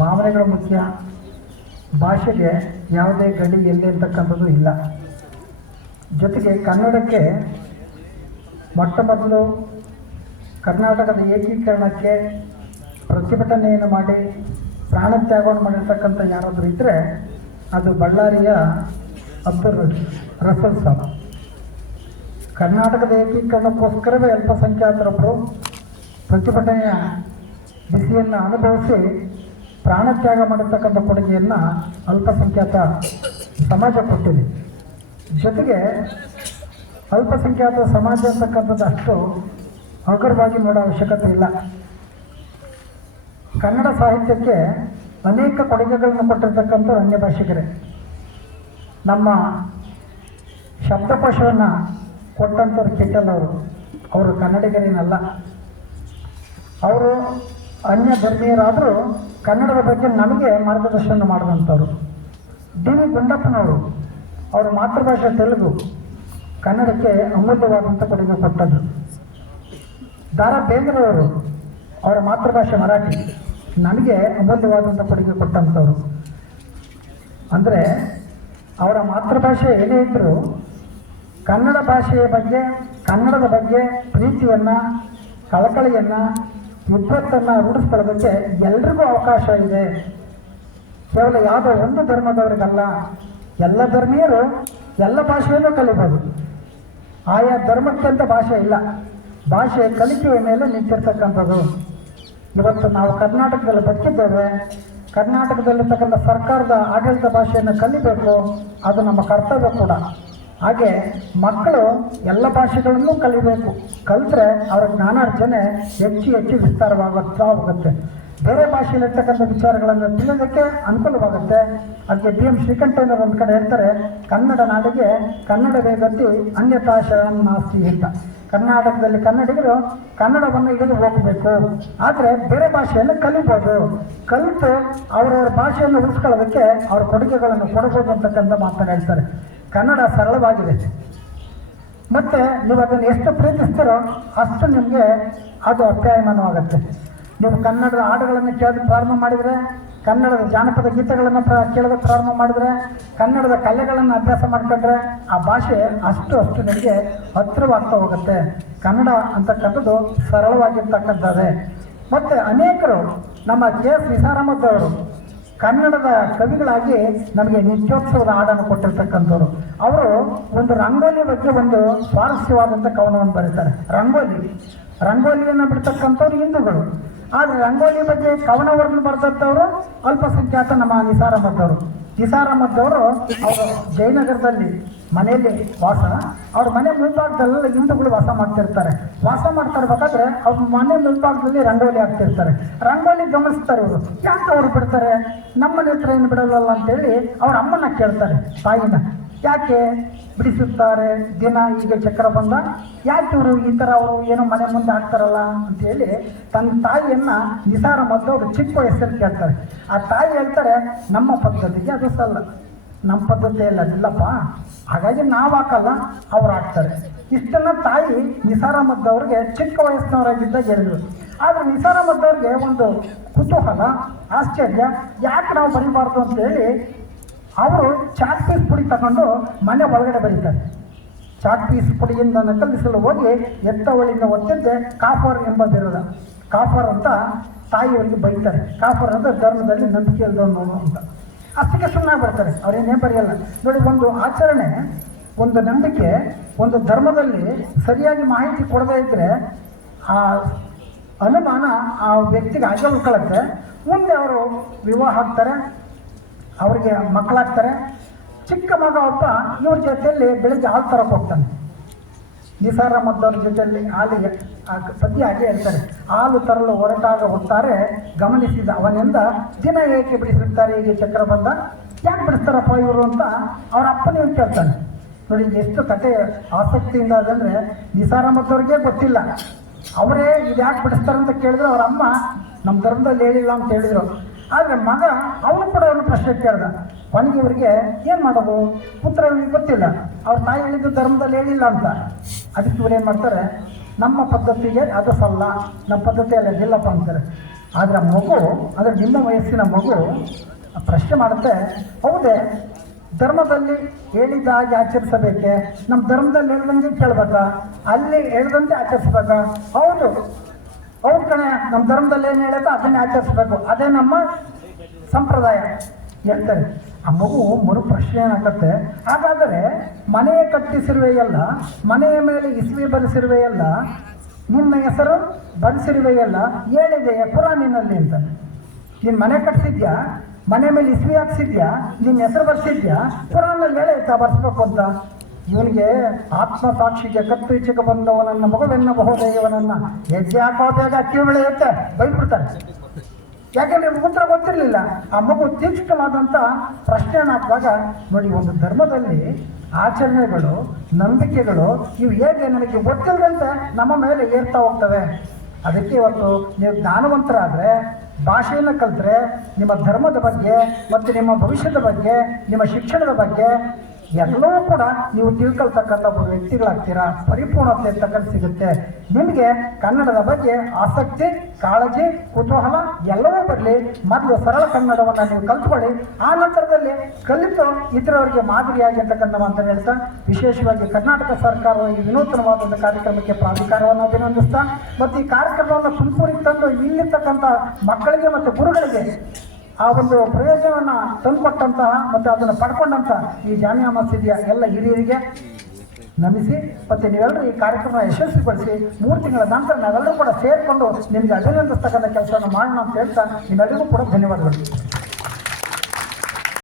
ಭಾವನೆಗಳು ಮುಖ್ಯ. ಭಾಷೆಗೆ ಯಾವುದೇ ಗಡಿ ಎಲ್ಲಿ ಅಂತಕ್ಕಂಥದ್ದು ಇಲ್ಲ. ಜೊತೆಗೆ ಕನ್ನಡಕ್ಕೆ ಮೊಟ್ಟ ಮೊದಲು ಕರ್ನಾಟಕದ ಏಕೀಕರಣಕ್ಕೆ ಪ್ರತಿಭಟನೆಯನ್ನು ಮಾಡಿ ಪ್ರಾಣತ್ಯಾಗವನ್ನು ಮಾಡಿರ್ತಕ್ಕಂಥ ಯಾರಾದರೂ ಇದ್ದರೆ ಅದು ಬಳ್ಳಾರಿಯ ಅಬ್ದುಲ್ ರಸೂಲ್ ಸಾಬ್. ಕರ್ನಾಟಕದ ಏಕೀಕರಣಕ್ಕೋಸ್ಕರವೇ ಅಲ್ಪಸಂಖ್ಯಾತರೊಬ್ಬರು ಪ್ರತಿಭಟನೆಯ ಬಿಸಿಯನ್ನು ಅನುಭವಿಸಿ ಪ್ರಾಣತ್ಯಾಗ ಮಾಡಿರ್ತಕ್ಕಂಥ ಕೊಡುಗೆಯನ್ನು ಅಲ್ಪಸಂಖ್ಯಾತ ಸಮಾಜ ಕೊಟ್ಟಿದೆ. ಜೊತೆಗೆ ಅಲ್ಪಸಂಖ್ಯಾತ ಸಮಾಜ ಅಂತಕ್ಕಂಥದ್ದು ಅಷ್ಟು ಹಗುರವಾಗಿ ನೋಡೋ ಅವಶ್ಯಕತೆ ಇಲ್ಲ. ಕನ್ನಡ ಸಾಹಿತ್ಯಕ್ಕೆ ಅನೇಕ ಕೊಡುಗೆಗಳನ್ನು ಕೊಟ್ಟಿರ್ತಕ್ಕಂಥ ಅನ್ಯ ಭಾಷಿಗರೇ. ನಮ್ಮ ಶಬ್ದಕೋಶವನ್ನು ಕೊಟ್ಟಂಥವ್ರು ಕಿಟ್ಟಲ್ ಅವರು ಕನ್ನಡಿಗರೇನಲ್ಲ. ಅವರು ಅನ್ಯ ಧರ್ಮೀಯರಾದರೂ ಕನ್ನಡದ ಬಗ್ಗೆ ನಮಗೆ ಮಾರ್ಗದರ್ಶನ ಮಾಡಿದಂಥವ್ರು. ಡಿ ವಿ ಗುಂಡಪ್ಪನವರು ಅವರ ಮಾತೃಭಾಷೆ ತೆಲುಗು, ಕನ್ನಡಕ್ಕೆ ಅಮೂಲ್ಯವಾದಂಥ ಕೊಡುಗೆ ಕೊಟ್ಟದ್ದು. ದಾರಾ ಬೇಂದ್ರೆಯವರು ಅವರ ಮಾತೃಭಾಷೆ ಮರಾಠಿ, ನನಗೆ ಅಮೂಲ್ಯವಾದಂಥ ಕೊಡುಗೆ ಕೊಟ್ಟಂಥವ್ರು. ಅಂದರೆ ಅವರ ಮಾತೃಭಾಷೆ ಏನೇ ಇದ್ದರೂ ಕನ್ನಡ ಭಾಷೆಯ ಬಗ್ಗೆ, ಕನ್ನಡದ ಬಗ್ಗೆ ಪ್ರೀತಿಯನ್ನು, ಕಳಕಳಿಯನ್ನು, ವಿದ್ವತ್ತನ್ನು ರೂಢಿಸ್ಕೊಳ್ಳೋದಕ್ಕೆ ಎಲ್ರಿಗೂ ಅವಕಾಶ ಇದೆ. ಕೇವಲ ಯಾವುದೋ ಒಂದು ಧರ್ಮದವರಿಗಲ್ಲ, ಎಲ್ಲ ಧರ್ಮೀಯರು ಎಲ್ಲ ಭಾಷೆಯನ್ನು ಕಲಿಬೋದು. ಆಯಾ ಧರ್ಮಕ್ಕಿಂತ ಭಾಷೆ ಇಲ್ಲ, ಭಾಷೆ ಕಲಿಕೆಯ ಮೇಲೆ ನಿಂತಿರ್ತಕ್ಕಂಥದ್ದು. ಇವತ್ತು ನಾವು ಕರ್ನಾಟಕದಲ್ಲಿ ಬದುಕಿದ್ದೇವೆ, ಕರ್ನಾಟಕದಲ್ಲಿರ್ತಕ್ಕಂಥ ಸರ್ಕಾರದ ಆಡಳಿತ ಭಾಷೆಯನ್ನು ಕಲಿಬೇಕು, ಅದು ನಮ್ಮ ಕರ್ತವ್ಯ ಕೂಡ. ಹಾಗೆ ಮಕ್ಕಳು ಎಲ್ಲ ಭಾಷೆಗಳನ್ನು ಕಲಿಬೇಕು. ಕಲಿತ್ರೆ ಅವರ ಜ್ಞಾನಾರ್ಜನೆ ಹೆಚ್ಚು ವಿಸ್ತಾರವಾಗುತ್ತಾ ಹೋಗುತ್ತೆ. ಬೇರೆ ಭಾಷೆಯಲ್ಲಿರ್ತಕ್ಕಂಥ ವಿಚಾರಗಳನ್ನು ತಿಳಿಯೋದಕ್ಕೆ ಅನುಕೂಲವಾಗುತ್ತೆ. ಅದಕ್ಕೆ ಬಿ ಎಂ ಶ್ರೀಕಂಠಯ್ಯನವರು ಒಂದು ಕಡೆ ಹೇಳ್ತಾರೆ, ಕನ್ನಡ ನಾಡಿಗೆ ಕನ್ನಡವೇ ಗತಿ ಅನ್ಯತಾ ಶರಣಂ ನಾಸ್ತಿ ಅಂತ. ಕರ್ನಾಟಕದಲ್ಲಿ ಕನ್ನಡಿಗರು ಕನ್ನಡವನ್ನು ಹಿಡಿದು ಹೋಗಬೇಕು, ಆದರೆ ಬೇರೆ ಭಾಷೆಯನ್ನು ಕಲಿಬೋದು. ಕಲಿತು ಅವರವರ ಭಾಷೆಯನ್ನು ಉಳಿಸ್ಕೊಳ್ಳೋದಕ್ಕೆ ಅವರ ಕೊಡುಗೆಗಳನ್ನು ಕೊಡಬಹುದು ಅಂತಕ್ಕಂಥ ಮಾತನ್ನು ಹೇಳ್ತಾರೆ. ಕನ್ನಡ ಸರಳವಾಗಿದೆ, ಮತ್ತು ನೀವು ಅದನ್ನು ಎಷ್ಟು ಪ್ರೀತಿಸ್ತಾರೋ ಅಷ್ಟು ನಿಮಗೆ ಅದು ಅಪ್ಯಾಯಮಾನವಾಗುತ್ತೆ. ನೀವು ಕನ್ನಡದ ಹಾಡುಗಳನ್ನು ಕೇಳೋದು ಪ್ರಾರಂಭ ಮಾಡಿದರೆ, ಕನ್ನಡದ ಜಾನಪದ ಗೀತೆಗಳನ್ನು ಕೇಳೋದಕ್ಕೆ ಪ್ರಾರಂಭ ಮಾಡಿದರೆ, ಕನ್ನಡದ ಕಲೆಗಳನ್ನು ಅಭ್ಯಾಸ ಮಾಡಿಕೊಂಡ್ರೆ ಆ ಭಾಷೆ ಅಷ್ಟು ನಿಮಗೆ ಹತ್ತಿರವಾಗ್ತಾ ಹೋಗುತ್ತೆ. ಕನ್ನಡ ಅಂತಕ್ಕಂಥದ್ದು ಸರಳವಾಗಿರ್ತಕ್ಕಂಥದ್ದೇ. ಮತ್ತು ಅನೇಕರು ನಮ್ಮ ಕೆ ಎಸ್ ನಿಸಾರಮ್ಮದವರು ಕನ್ನಡದ ಕವಿಗಳಾಗಿ ನಮಗೆ ನಿತ್ಯೋತ್ಸವದ ಹಾಡನ್ನು ಕೊಟ್ಟಿರ್ತಕ್ಕಂಥವ್ರು. ಅವರು ಒಂದು ರಂಗೋಲಿ ಬಗ್ಗೆ ಒಂದು ಸ್ವಾರಸ್ಯವಾದಂಥ ಕವನವನ್ನು ಬರೀತಾರೆ. ರಂಗೋಲಿಯನ್ನು ಬಿಡ್ತಕ್ಕಂಥವ್ರು ಹಿಂದೂಗಳು, ಆದರೆ ರಂಗೋಲಿ ಬಗ್ಗೆ ಕವನವನ್ನು ಬರೆದಂಥವರು ಅಲ್ಪಸಂಖ್ಯಾತ ನಮ್ಮ ನಿಸಾರ್ ಅಹಮದ್ ಅವರು ಜಯನಗರದಲ್ಲಿ ಮನೆಯಲ್ಲಿ ವಾಸ. ಅವ್ರ ಮನೆ ಮುಂಭಾಗದಲ್ಲೆಲ್ಲ ಹಿಂದೂಗಳು ವಾಸ ಮಾಡ್ತಿರ್ಬೇಕಾದ್ರೆ ಅವ್ರ ಮನೆ ಮುಂಭಾಗದಲ್ಲಿ ರಂಗೋಲಿ ಹಾಕ್ತಿರ್ತಾರೆ. ರಂಗೋಲಿ ಗಮನಿಸ್ತಾರೆ ಇವರು, ಯಾಕೆ ಅವ್ರು ಬಿಡ್ತಾರೆ, ನಮ್ಮ ಮನೆ ಹತ್ರ ಏನು ಬಿಡೋಲ್ಲ ಅಂತೇಳಿ ಅವ್ರ ಅಮ್ಮನ ಕೇಳ್ತಾರೆ, ತಾಯಿನ, ಯಾಕೆ ಬಿಡಿಸುತ್ತಾರೆ ದಿನ ಹೀಗೆ ಚಕ್ರ ಬಂದ, ಯಾಕೆ ಇವರು ಈ ಥರ ಅವರು ಏನೋ ಮನೆ ಮುಂದೆ ಹಾಕ್ತಾರಲ್ಲ ಅಂತೇಳಿ ತನ್ನ ತಾಯಿಯನ್ನು ನಿಸಾರ್ ಅಹಮದ್ ಅವರು ಚಿಕ್ಕ ವಯಸ್ಸಲ್ಲಿ ಕೇಳ್ತಾರೆ. ಆ ತಾಯಿ ಹೇಳ್ತಾರೆ, ನಮ್ಮ ಪದ್ಧತಿಗೆ ಅದು ಸಲ್ಲ, ನಮ್ಮ ಪದ್ಧತಿಯಲ್ಲಿ ಅದಿಲ್ಲಪ್ಪ, ಹಾಗಾಗಿ ನಾವು ಹಾಕಲ್ಲ, ಅವ್ರು ಹಾಕ್ತಾರೆ. ಇಷ್ಟನ್ನು ತಾಯಿ ನಿಸಾರ್ ಅಹಮದ್ ಅವ್ರಿಗೆ ಚಿಕ್ಕ ವಯಸ್ಸಿನವರಾಗಿದ್ದಾಗ ಹೇಳಿದ್ರು. ಆದರೆ ನಿಸಾರ್ ಅಹಮದ್ ಅವ್ರಿಗೆ ಒಂದು ಕುತೂಹಲ, ಆಶ್ಚರ್ಯ, ಯಾಕೆ ನಾವು ಬರೀಬಾರ್ದು ಅಂತೇಳಿ ಅವರು ಚಾಕ್ ಪೀಸ್ ಪುಡಿ ತಗೊಂಡು ಮನೆ ಒಳಗಡೆ ಬರೀತಾರೆ. ಚಾಕ್ ಪೀಸ್ ಪುಡಿಯಿಂದ ನಕಲಿಸಲು ಹೋಗಿ ಎತ್ತವಳಿಂದ ಒತ್ತಿದ್ದೆ ಕಾಫರ್ ಎಂಬುದಿರೋದ. ಕಾಫರ್ ಅಂತ ತಾಯಿಯವರಿಗೆ ಬೈತಾರೆ. ಕಾಫರ್ ಅಂತ ಧರ್ಮದಲ್ಲಿ ನಂಬಿಕೆ ಇಲ್ಲದವನು ಅಂತ. ಅಷ್ಟಕ್ಕೆ ಸುಮ್ಮನೆ ಬರ್ತಾರೆ, ಅವರೇನೇ ಬರೆಯಲ್ಲ. ನೋಡಿ, ಒಂದು ಆಚರಣೆ, ಒಂದು ನಂಬಿಕೆ, ಒಂದು ಧರ್ಮದಲ್ಲಿ ಸರಿಯಾಗಿ ಮಾಹಿತಿ ಕೊಡದೇ ಇದ್ದರೆ ಆ ಅನುಮಾನ ಆ ವ್ಯಕ್ತಿಗೆ ಹಾಗೆ ಉಳ್ಕೊಳ್ಳುತ್ತೆ. ಮುಂದೆ ಅವರು ವಿವಾಹ ಆಗ್ತಾರೆ, ಅವರಿಗೆ ಮಕ್ಕಳಾಗ್ತಾರೆ. ಚಿಕ್ಕ ಮಗ ಒಬ್ಬ ಇವ್ರ ಜೊತೆಯಲ್ಲಿ ಬೆಳಗ್ಗೆ ಹಾಲು ತರಕ್ಕೆ ಹೋಗ್ತಾನೆ. ನಿಸಾರ್ ಅಹಮದ್ ಅವ್ರ ಜೊತೆಯಲ್ಲಿ ಹಾಲಿಗೆ ಪದ್ಯ ಹಾಗೆ ಹೇಳ್ತಾರೆ, ಹಾಲು ತರಲು ಹೊರಟಾಗ ಗಮನಿಸಿದ ಅವನಿಂದ ದಿನ ಏಕೆ ಬಿಡಿಸುತ್ತಾರೆ ಹೀಗೆ ಚಕ್ರ ಬಂದ, ಯಾಕೆ ಬಿಡಿಸ್ತಾರಪ್ಪ ಇವರು ಅಂತ ಅವ್ರ ಅಪ್ಪನೇ ಕೇಳ್ತಾನೆ. ನೋಡಿ ಎಷ್ಟು ಕತೆ ಆಸಕ್ತಿಯಿಂದ ಅದಂದರೆ ನಿಸಾರ್ ಅಹಮದ್ ಅವ್ರಿಗೆ ಗೊತ್ತಿಲ್ಲ. ಅವರೇ ಇದು ಯಾಕೆ ಬಿಡಿಸ್ತಾರೆ ಅಂತ ಕೇಳಿದ್ರು, ಅವ್ರ ಅಮ್ಮ ನಮ್ಮ ಧರ್ಮದಲ್ಲಿ ಹೇಳಿಲ್ಲ ಅಂತ ಹೇಳಿದರು. ಆದರೆ ಮಗ ಅವನು ಕೂಡ ಅವ್ರನ್ನ ಪ್ರಶ್ನೆ ಕೇಳ್ದ. ಕೊನೆಗೆ ಇವರಿಗೆ ಏನು ಮಾಡೋದು, ಪುತ್ರ ಇವರಿಗೆ ಗೊತ್ತಿಲ್ಲ, ಅವ್ರ ತಾಯಿ ಹೇಳಿದ್ದು ಧರ್ಮದಲ್ಲಿ ಹೇಳಿಲ್ಲ ಅಂತ. ಅದಕ್ಕೆ ಇವ್ರು ಏನು ಮಾಡ್ತಾರೆ, ನಮ್ಮ ಪದ್ಧತಿಗೆ ಅದು ಸಲ್ಲ, ನಮ್ಮ ಪದ್ಧತಿಯಲ್ಲಿ ಅದಿಲ್ಲಪ್ಪ ಅಂತಾರೆ. ಆದರೆ ಮಗು, ಅಂದರೆ ನಿಮ್ಮ ವಯಸ್ಸಿನ ಮಗು ಪ್ರಶ್ನೆ ಮಾಡುತ್ತೆ, ಹೌದೇ ಧರ್ಮದಲ್ಲಿ ಹೇಳಿದ ಹಾಗೆ ಆಚರಿಸಬೇಕೆ? ನಮ್ಮ ಧರ್ಮದಲ್ಲಿ ಹೇಳ್ದಂಗೆ ಕೇಳ್ಬೇಕಾ? ಅಲ್ಲಿ ಹೇಳ್ದಂತೆ ಆಚರಿಸ್ಬೇಕಾ? ಹೌದು ಕಣೆ, ನಮ್ಮ ಧರ್ಮದಲ್ಲಿ ಏನು ಹೇಳುತ್ತೋ ಅದನ್ನೇ ಆಚರಿಸ್ಬೇಕು, ಅದೇ ನಮ್ಮ ಸಂಪ್ರದಾಯ ಹೇಳ್ತಾರೆ. ಆ ಮಗು ಮರು ಪ್ರಶ್ನೆ ಏನಾಗುತ್ತೆ, ಹಾಗಾದರೆ ಮನೆಯ ಕಟ್ಟಿಸಿರುವೆಯಲ್ಲ, ಮನೆಯ ಮೇಲೆ ಇಸ್ವಿ ಬರೆಸಿರುವೆಯಲ್ಲ, ನಿನ್ನ ಹೆಸರು ಬರೆಸಿರುವೆಯಲ್ಲ, ಹೇಳಿದೆಯಾ ಕುರಾನಿನಲ್ಲಿ ಅಂತ. ನೀನು ಮನೆ ಕಟ್ಟಿಸಿದ್ಯಾ, ಮನೆ ಮೇಲೆ ಇಸ್ವಿ ಹಾಕ್ಸಿದ್ಯಾ, ನಿನ್ನ ಹೆಸರು ಬರ್ಸಿದ್ಯಾ, ಕುರಾನಲ್ಲಿ ಹೇಳೈತಾ ಬರ್ಸ್ಬೇಕು ಅಂತ. ಇವನಿಗೆ ಆತ್ಮಸಾಕ್ಷಿಗೆ ಕತ್ತು ಈಚೆಗೆ ಬಂದವನನ್ನ ಮಗುವೆನ್ನ ಬಹುದೇಯವನನ್ನ ಹೆಜ್ಜೆ ಹಾಕೋ ಬೇಗ ಅಕ್ಕಿ ಬೆಳೆಯುತ್ತೆ ಬೈಬಿಡ್ತಾರೆ. ಯಾಕೆಂದ್ರೆ ಉತ್ತರ ಗೊತ್ತಿರಲಿಲ್ಲ. ಆ ಮಗು ತೀಕ್ಷ್ಣವಾದಂಥ ಪ್ರಶ್ನೆಯನ್ನು ಹಾಕಿದಾಗ ನೋಡಿ, ಒಂದು ಧರ್ಮದಲ್ಲಿ ಆಚರಣೆಗಳು, ನಂಬಿಕೆಗಳು ಇವು ಹೇಗೆ ನನಗೆ ಗೊತ್ತಿಲ್ಲದಂತೆ ನಮ್ಮ ಮೇಲೆ ಏರ್ತಾ ಹೋಗ್ತವೆ. ಅದಕ್ಕೆ ಇವತ್ತು ನೀವು ಜ್ಞಾನವಂತರಾದರೆ, ಭಾಷೆಯನ್ನು ಕಲಿತ್ರೆ, ನಿಮ್ಮ ಧರ್ಮದ ಬಗ್ಗೆ ಮತ್ತು ನಿಮ್ಮ ಭವಿಷ್ಯದ ಬಗ್ಗೆ, ನಿಮ್ಮ ಶಿಕ್ಷಣದ ಬಗ್ಗೆ ಎಲ್ಲವೂ ಕೂಡ ನೀವು ತಿಳ್ಕೊಳ್ತಕ್ಕಂಥ ಒಬ್ಬ ವ್ಯಕ್ತಿಗಳಾಗ್ತೀರಾ. ಪರಿಪೂರ್ಣತೆ ತಕ್ಕಂತ ಸಿಗುತ್ತೆ. ನಿಮಗೆ ಕನ್ನಡದ ಬಗ್ಗೆ ಆಸಕ್ತಿ, ಕಾಳಜಿ, ಕುತೂಹಲ ಎಲ್ಲವೂ ಬರಲಿ. ಮೊದಲು ಸರಳ ಕನ್ನಡವನ್ನು ನೀವು ಕಲ್ತ್ಕೊಳ್ಳಿ. ಆ ನಂತರದಲ್ಲಿ ಕಲಿತು ಇತರವರಿಗೆ ಮಾದರಿಯಾಗಿ ಅಂತಕ್ಕಂಥ ಹೇಳ್ತಾ, ವಿಶೇಷವಾಗಿ ಕರ್ನಾಟಕ ಸರ್ಕಾರವು ಈ ವಿನೂತನವಾದ ಕಾರ್ಯಕ್ರಮಕ್ಕೆ ಪ್ರಾಧಿಕಾರವನ್ನು ಅಭಿನಂದಿಸ್ತಾ, ಮತ್ತು ಈ ಕಾರ್ಯಕ್ರಮವನ್ನು ತುಮಕೂರಿಗೆ ತಂದು ಇಲ್ಲಿರ್ತಕ್ಕಂಥ ಮಕ್ಕಳಿಗೆ ಮತ್ತು ಗುರುಗಳಿಗೆ ಆ ಒಂದು ಪ್ರಯೋಜನವನ್ನು ತಂದುಕೊಟ್ಟಂತಹ ಮತ್ತು ಅದನ್ನು ಪಡ್ಕೊಂಡಂಥ ಈ ಜಾಮಿಯಾ ಮಸೀದಿಯ ಎಲ್ಲ ಹಿರಿಯರಿಗೆ ನಮಿಸಿ, ಮತ್ತು ನೀವೆಲ್ಲರೂ ಈ ಕಾರ್ಯಕ್ರಮ ಯಶಸ್ವಿಗೊಳಿಸಿ 3 ತಿಂಗಳ ನಂತರ ನಾವೆಲ್ಲರೂ ಕೂಡ ಸೇರಿಕೊಂಡು ನಿಮಗೆ ಅಭಿನಂದಿಸ್ತಕ್ಕಂಥ ಕೆಲಸವನ್ನು ಮಾಡೋಣ ಅಂತ ಹೇಳ್ತಾ ನಿಮ್ಮೆಲ್ಲರಿಗೂ ಕೂಡ ಧನ್ಯವಾದಗಳು.